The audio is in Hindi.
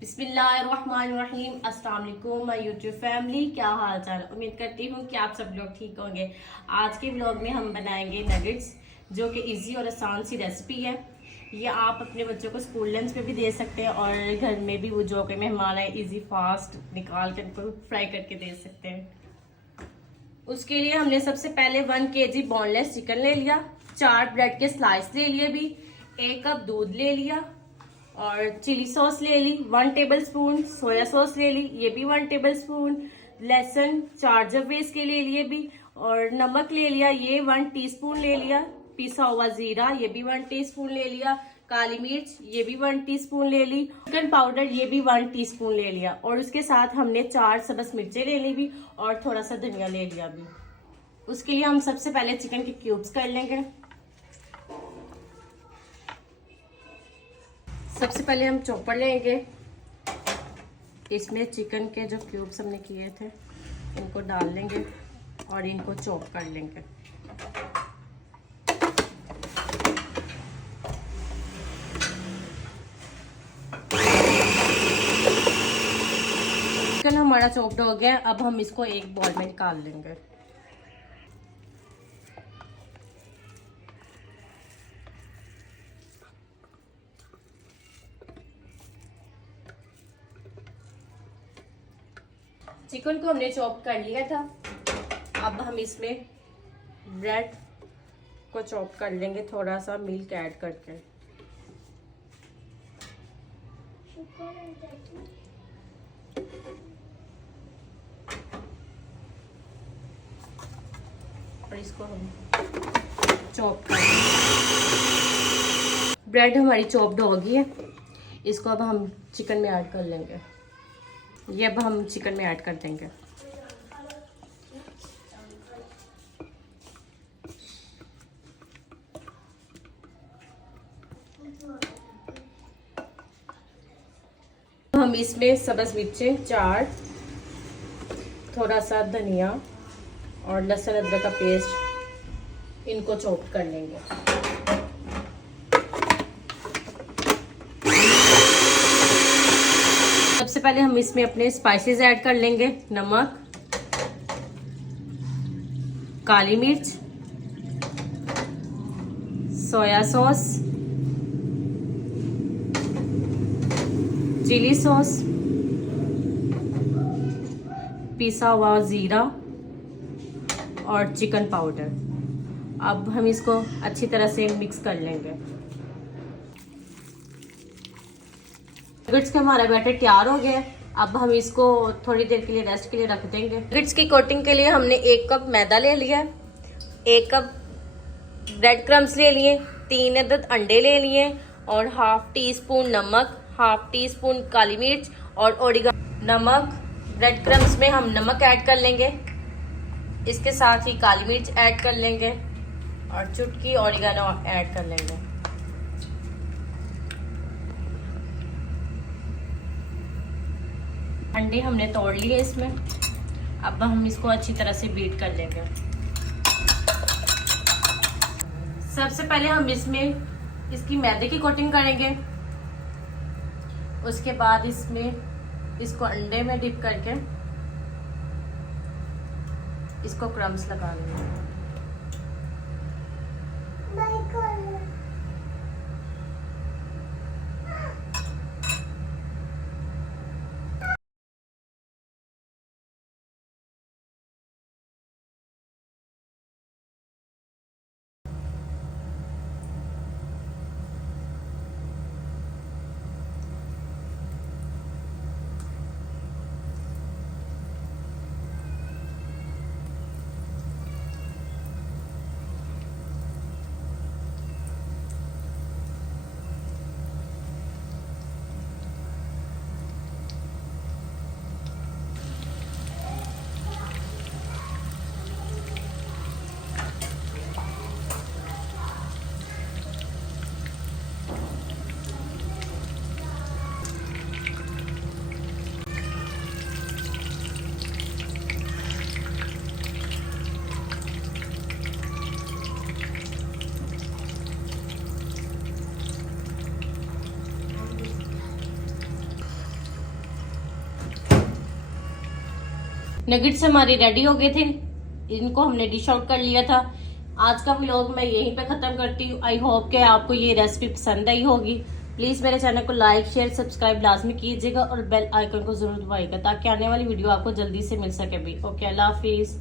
बिस्मिल्लाहिर्रहमानिर्रहीम। अस्सलाम वालेकुम माय यूट्यूब फैमिली, क्या हाल चाल। उम्मीद करती हूँ कि आप सब लोग ठीक होंगे। आज के व्लॉग में हम बनाएंगे नगेट्स, जो कि इजी और आसान सी रेसिपी है। ये आप अपने बच्चों को स्कूल लंच पे भी दे सकते हैं और घर में भी वो जो कि मेहमान है इजी फास्ट निकाल कर उनको फ्राई करके दे सकते हैं। उसके लिए हमने सबसे पहले 1 kg बोनलेस चिकन ले लिया, 4 ब्रेड के स्लाइस ले लिए, भी 1 कप दूध ले लिया और चिली सॉस ले ली 1 टेबल स्पून, सोया सॉस ले ली ये भी 1 टेबल स्पून, लहसुन 4 जब वेस्ट के ले लिए भी, और नमक ले लिया ये 1 टीस्पून ले लिया, पिसा हुआ जीरा ये भी 1 टीस्पून ले लिया, काली मिर्च ये भी 1 टीस्पून ले ली, चिकन पाउडर ये भी 1 टीस्पून ले लिया, और उसके साथ हमने 4 सब्ज मिर्चें ले ली भी और थोड़ा सा धनिया ले लिया भी। उसके लिए हम सबसे पहले चिकन के क्यूब्स कर लेंगे। सबसे पहले हम चॉपर लेंगे, इसमें चिकन के जो क्यूब्स हमने किए थे इनको डाल लेंगे और इनको चॉप कर लेंगे। चिकन हमारा चॉप्ड हो गया, अब हम इसको एक बॉल में निकाल लेंगे। चिकन को हमने चॉप कर लिया था, अब हम इसमें ब्रेड को चॉप कर लेंगे, थोड़ा सा मिल्क ऐड करके। और इसको हम चॉप कर ब्रेड हमारी चॉप्ड हो गई है, इसको अब हम चिकन में ऐड कर लेंगे। ये अब हम चिकन में ऐड कर देंगे। हम इसमें सब्ज मिर्चें 4, थोड़ा सा धनिया और लहसुन अदरक का पेस्ट इनको चॉप कर लेंगे। सबसे पहले हम इसमें अपने स्पाइसेस ऐड कर लेंगे। नमक, काली मिर्च, सोया सॉस, चिली सॉस, पिसा हुआ जीरा और चिकन पाउडर। अब हम इसको अच्छी तरह से मिक्स कर लेंगे। नगेट्स का हमारा बैटर तैयार हो गया, अब हम इसको थोड़ी देर के लिए रेस्ट के लिए रख देंगे। नगेट्स की कोटिंग के लिए हमने 1 कप मैदा ले लिया, 1 कप ब्रेड क्रम्स ले लिए, 3 अदद अंडे ले लिए और हाफ टी स्पून नमक, हाफ टी स्पून काली मिर्च और ओरिगानो। नमक, ब्रेड क्रम्स में हम नमक ऐड कर लेंगे, इसके साथ ही काली मिर्च ऐड कर लेंगे और चुटकी ओरिगानो ऐड कर लेंगे। अंडे हमने तोड़ लिए इसमें, अब हम इसको अच्छी तरह से बीट कर लेंगे। सबसे पहले हम इसमें इसकी मैदे की कोटिंग करेंगे, उसके बाद इसमें इसको अंडे में डिप करके इसको क्रम्स लगा लेंगे। नगेट्स हमारे रेडी हो गए थे, इनको हमने डिश आउट कर लिया था। आज का व्लॉग मैं यहीं पे ख़त्म करती हूँ। आई होप कि आपको ये रेसिपी पसंद आई होगी। प्लीज़ मेरे चैनल को लाइक शेयर सब्सक्राइब लाजमी कीजिएगा और बेल आइकन को ज़रूर दबाइएगा ताकि आने वाली वीडियो आपको जल्दी से मिल सके भी। ओके, अल्लाह हाफिज़।